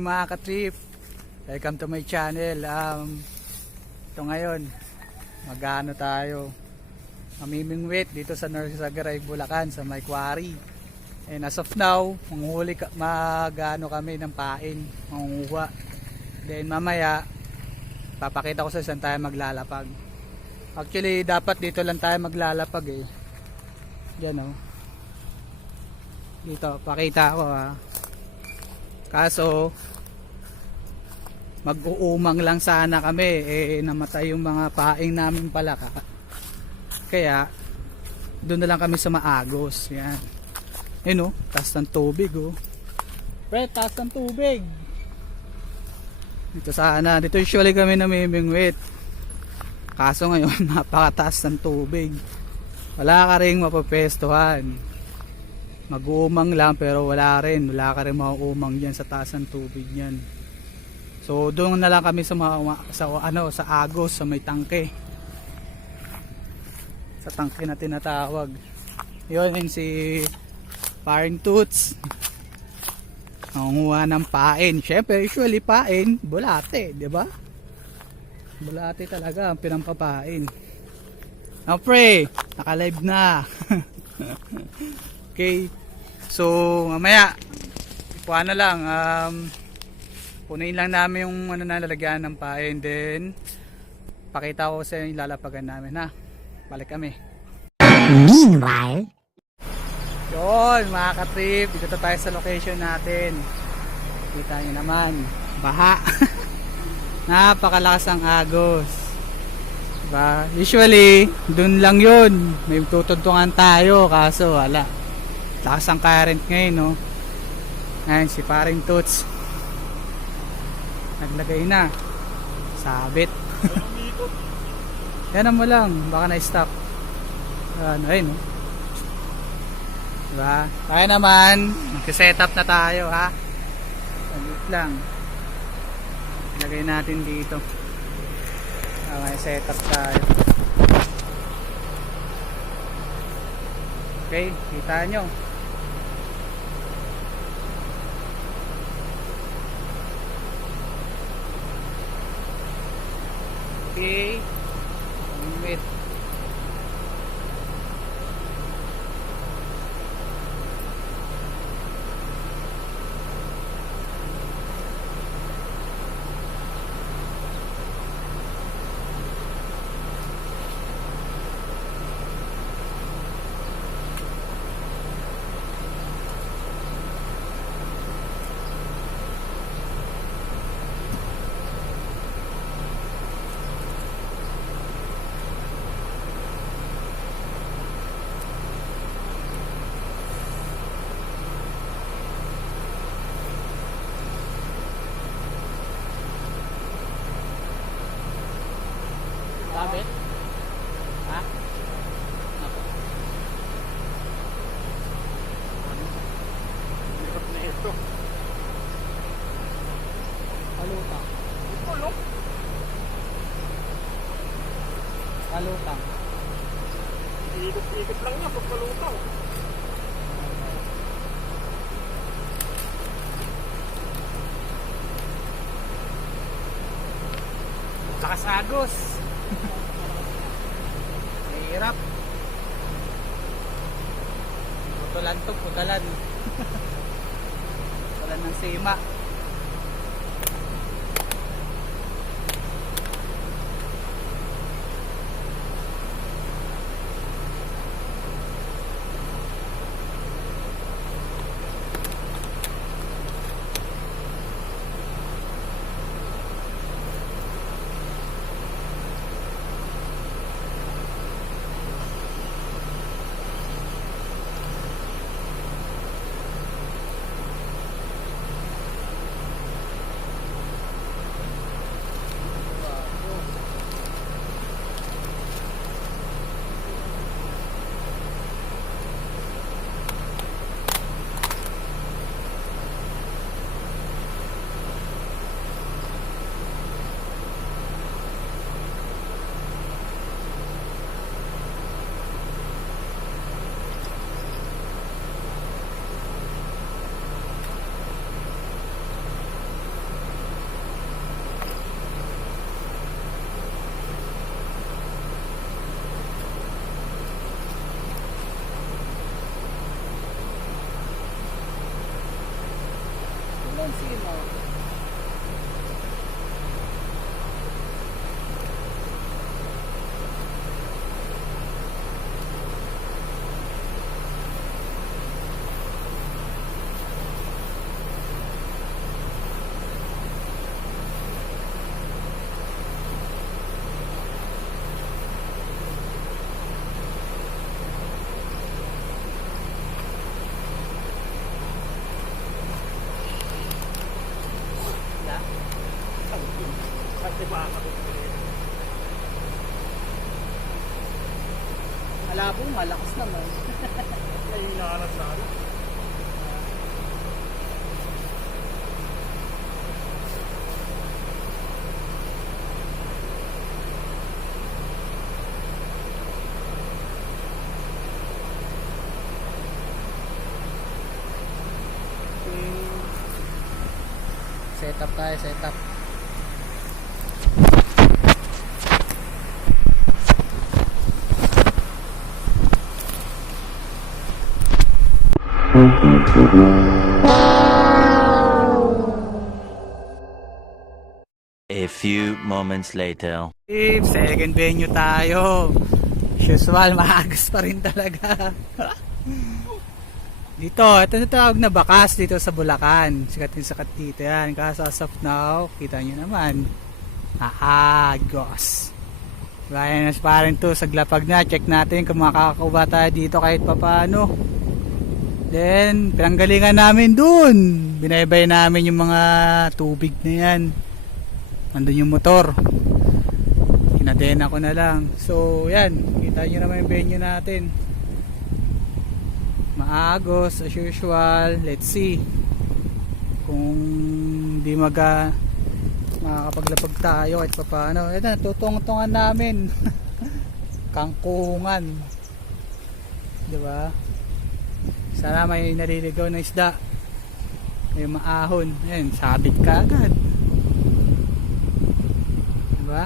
morning mga ka-trip. Welcome to my channel. Ito ngayon, mag-ano tayo, mamimingwit dito sa Norsagaray, Bulacan sa may quarry. And as of now, mag-ano kami ng pain, mangunguha. Then mamaya, papakita ko sa saan tayo maglalapag. Actually, dapat dito lang tayo maglalapag eh. Diyan oh. Dito, pakita ko ha. Kaso mag-uumang lang sana kami eh, namatay yung mga paing namin pala kaya doon na lang kami sa Maagos. Yan, yun oh, taas ng tubig oh. Pre, taas ng tubig dito sana. Dito usually kami namimingwit, kaso ngayon napakataas ng tubig, wala ka ring mapapestuhan. Mag-uumang lang pero wala ka rin mauumang diyan sa taas ng tubig niyan. So doon na lang kami sa Agos, sa may tangke. Sa tangke na tinatawag. Yun si Paring Toots. Nangunguha ng pain. Syempre usually pain, bulate, 'di ba? Bulate talaga ang pinampapain. Now pre, naka-live na. Okay. So mamaya kuha na lang, punuin lang namin yung nalalagyan ng pain, then pakita ko sa inyo yung lalapagan namin ha. Balik kami. Meanwhile, yun mga ka-trip, dito tayo sa location natin. Kita nyo naman, baha. Napakalakas ang agos, diba? Usually dun lang yun, may tutuntungan tayo, kaso wala. Lakas ang current ngayon no. Ayan si Paring Toots, naglagay na, sabit. Yan mo lang, baka na-stop. Ayun no, diba? Kaya naman, mag-setup na tayo ha. Saglit lang, ilagay natin dito. May setup tayo. Okay, kita nyo. Okay, wait. Sabit? Ha? Ako. Hirap na ito. Palutang. Palutang? Palutang. Ikot-ikot lang niya pag palutang. Lakas agos. Hirap. Putulan to, putalan. Putulan ng sima. Kasi ba ako? Malabo, malakas naman. Nahihinaran sa akin. Setup tayo, setup. A few moments later. Second venue tayo. Usual, maagas pa rin talaga. Dito, ito na tawag na bakas dito sa Bulacan. Sikat yung sakat dito yan. Kaso as of now, kita nyo naman. Agos. Ryan pa rin to, saglapag na. Check natin kung makakakuha tayo dito kahit papano. Then, pinanggalingan namin dun. Binaybay namin yung mga tubig na yan. Nandun yung motor. Inadena ko na lang. So, yan. Kita nyo naman yung venue natin. Maagos as usual. Let's see kung di makakapaglapag tayo kahit paano. Ito, tutong-tungan namin. Kangkungan, diba? Sana may naliligaw na isda, may maahon. Ayan, sabit ka agad, diba?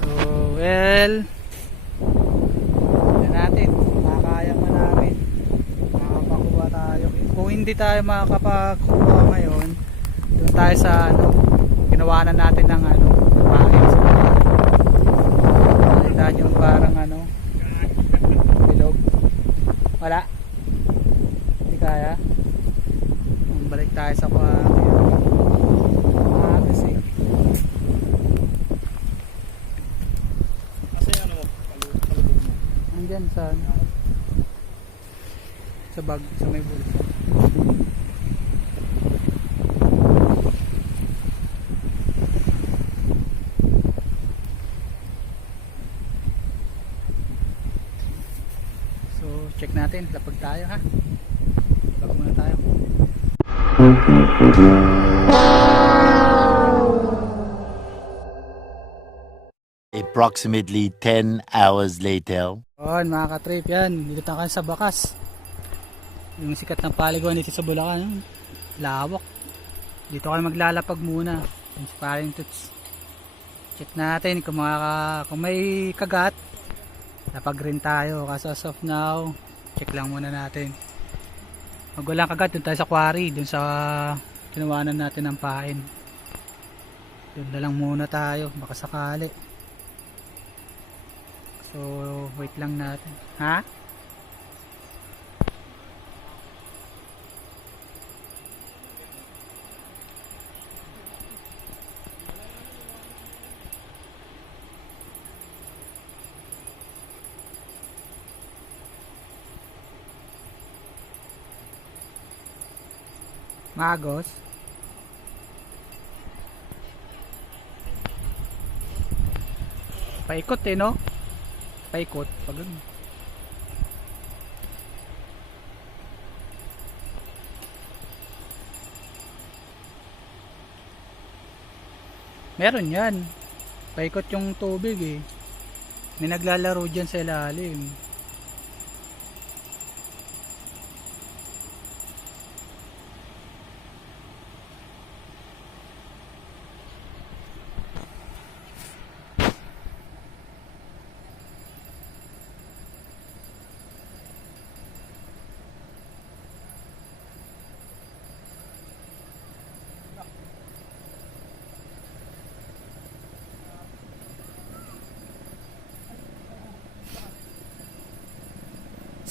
So, well, yan natin, makakaya pa namin makakapakuha tayo. Kung hindi tayo makakapakuha ngayon, doon tayo sa ginawanan natin ng pain sa nakita yung parang bilog. Wala, hindi kaya. Balik tayo sa kasi andyan sa bag, sa may bulsa. So check natin, lapag tayo ha. Lapag muna tayo. Approximately 10 hours later. Yan mga ka-trip, yan dito tayo sa bakas, yung sikat ng paliguan dito sa Bulacan. Lawak. Dito kayo maglalapag muna yung sparring toots. Check natin kung may kagat, lapag rin tayo. Kaso as of now, check lang muna natin. Pag walang kagat, dun tayo sa quarry, dun sa tinawanan natin ng pain. Dun na lang muna tayo, baka sakali. So wait lang natin. Ha? Magos. Paikot no? Paikot pag meron yan. Paikot yung tubig eh. May naglalaro dyan sa ilalim.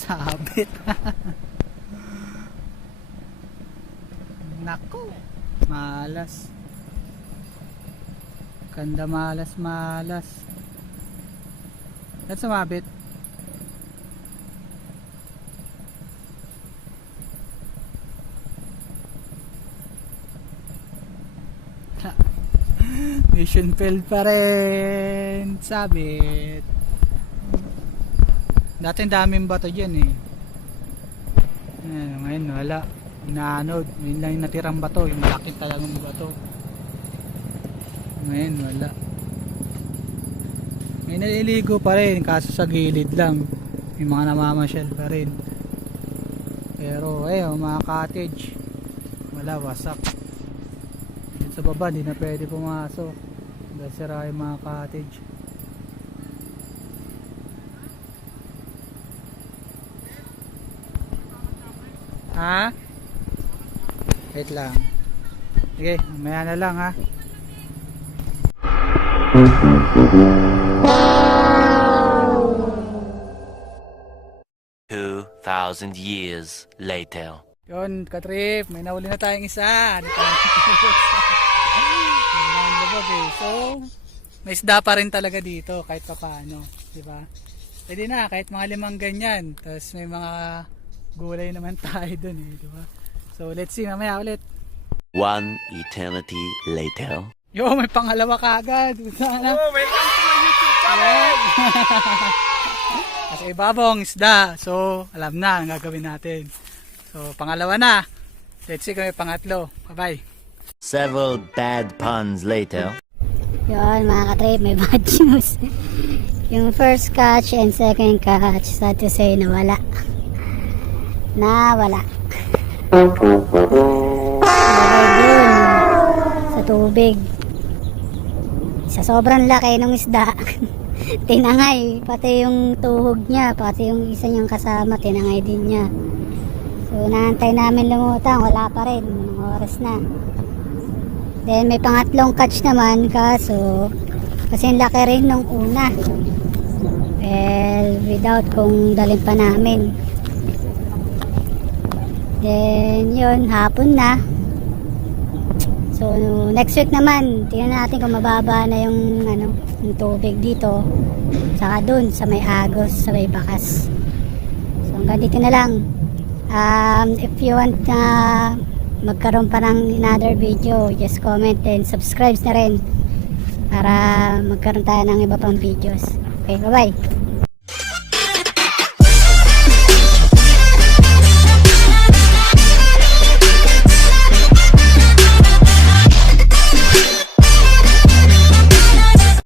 Sabit. Nako, malas. Ganda malas. That's sumabit. Mission failed pa rin. Sabit. Dati ang daming bato dyan eh. Ayan, ngayon wala. Inaanod. Yun lang yung natirang bato. Yung malaki talagang bato. Ngayon wala. May naliligo pa rin. Kaso sa gilid lang. May mga namamasyal pa rin. Pero ayun, mga cottage. Wala, wasak. Dito sa baba, hindi na pwede pumasok. Dahil sira yung mga cottage. Ha? Wait lang. Sige, mamaya na lang ha. $2,000 years later. Yun, katrip, may nahuli na tayong isa. Ano pa? Gandang labog eh. So, may isda pa rin talaga dito kahit pa paano, di ba? Pwede na kahit mga 5 ganyan. Tapos may mga gulay naman tayo dun eh, di ba? So, let's see mamaya ulit. One eternity later. Yo, may pangalawa kagad. Sana. Oh, welcome to my YouTube channel! Kasi ibabong isda. So, alam na ang gagawin natin. So, pangalawa na. Let's see kung may pangatlo. Bye-bye. Several bad puns later. Yun mga katrip, may bad news. Yung first catch and second catch, sad to say, nawala. Nawala. Nawala dun sa tubig. Sa sobrang laki ng isda. Tinangay. Pati yung tuhog niya, pati yung isa niyang kasama, tinangay din niya. So, naantay namin lumutang, wala pa rin. Anong oras na. Then, may pangatlong catch naman, kaso, kasi laki rin nung una. Well, without kung dalhin pa namin. Then, yun, hapon na. So, next week naman, tingnan natin kung mababa na yung, yung tubig dito. Saka dun, sa may Agos, sa may Bakas. So, hanggang dito na lang. If you want na magkaroon pa ng another video, just comment and subscribe na rin para magkaroon tayo ng iba pang videos. Okay, bye bye.